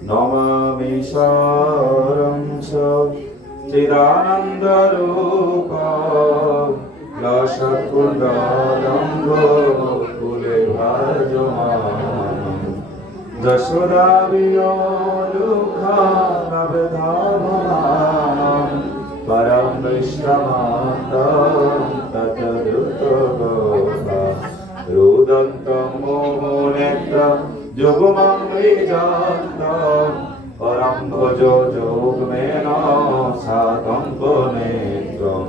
নমামি সারং চিদানন্দরূপ লসকুণ্ডলম্ব কুলে ভাজমান যশোদা বিয়োলুখানবধামান পরম বিষ্ণমান্তম ততদুতগোপা রুদন্তম মোহনেত্রম যুগমং বিজন্তম পরম ভজ যোগমেন সাতঙ্ক নেত্রম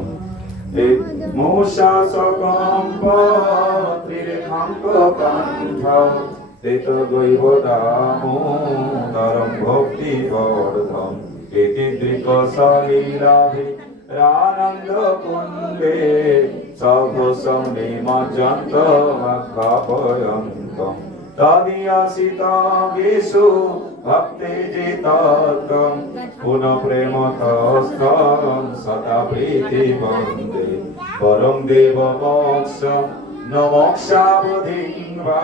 মূষাসকম্প ত্রিরেখাঙ্ক কণ্ঠ তেত দৈব দামোদরম ভক্তি বর্ধম ইতি দৃক সলীলাভি রানন্দ কুণ্ডে সঘোষম নিমজ্জন্ত মক্ষাপয়ন্তম তদিয়াসিত গেষু ভক্তি জিতকম পুন প্রেম তস্তম সদা প্রীতি বন্দে পরম দেব মোক্ষ ন মোক্ষাবধিং বা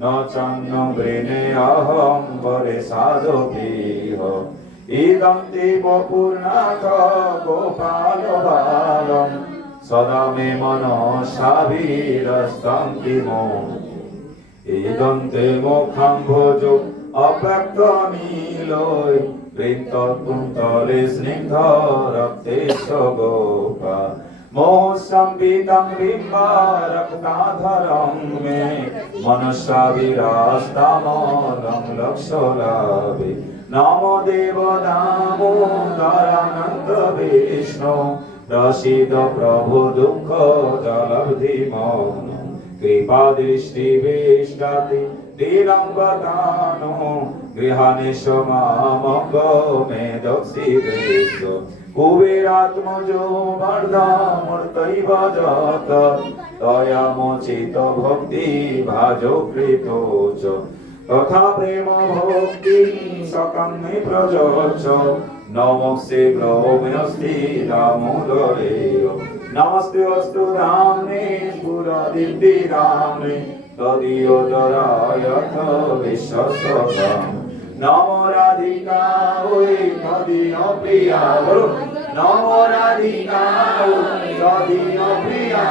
ন চন্ন ব্রেনে অহং বরে সাধুবিহ ইদং দেব পূর্ণাথ, গোপাল বালম। ইদন্তে মোক্ষাং ভোজ অব্যক্ত নীলয় বৃত্ত কুন্তলে স্নিগ্ধ রক্তে গোপা। মোহ সম্পিতং বিম্বা রক্তাধরং মে। মনসা বিরাস্তামলং লক্ষলাভে নমো দেব দামোদরানন্দ বিষ্ণু। প্রসিদ প্রভু দুঃখ জলব্ধি মৌন কৃপা দৃষ্টি বেষ্টাতি তিরঙ্গদানো গৃহানে সমামঙ্গ মে দক্ষিদেশ কুবেরাত্মজ বর্ধমূর্তৈব যত তয়া মোচিত ভক্তি ভাজো কৃত চ নমস্তে গ্রহমস্তি দামোদরে নমস্তে অস্তু রামে পুরদিব্যি রামে তদীয়োদরায়থ বিশ্বস্বতম নম রাধিকা ওই তদীয় প্রিয়া বলো নম রাধিকা ওই তদীয় প্রিয়া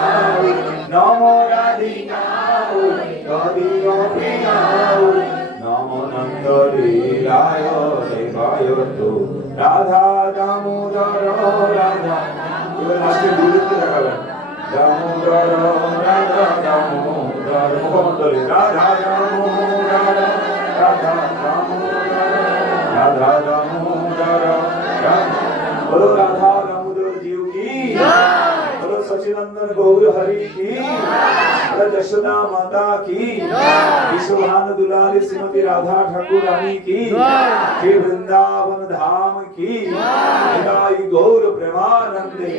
নম রাধিকা ওই তদীয় প্রিয়া নম নন্দ লীলায় দেবায় তু রাধা দামোদর রাধা এবার লাস্টে গুরুত্ব দেখাবেন। দামোদর রাধা দামোদর মুখমণ্ডলে। রাধা দামোদর রাধা দামোদর রাধা দামোদর। বলো রাধা দামোদর জিউ কি? বলো সচিনন্দন গৌর হরি কি? यशोदा माता की विश्वभान दुलारी श्रीमती राधा ठाकुर रानी की श्री वृंदावन धाम की गौर प्रेमानंदे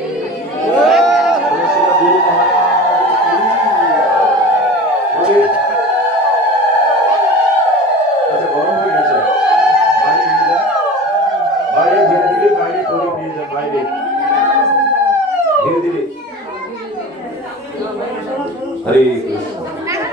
হরে কৃষ্ণ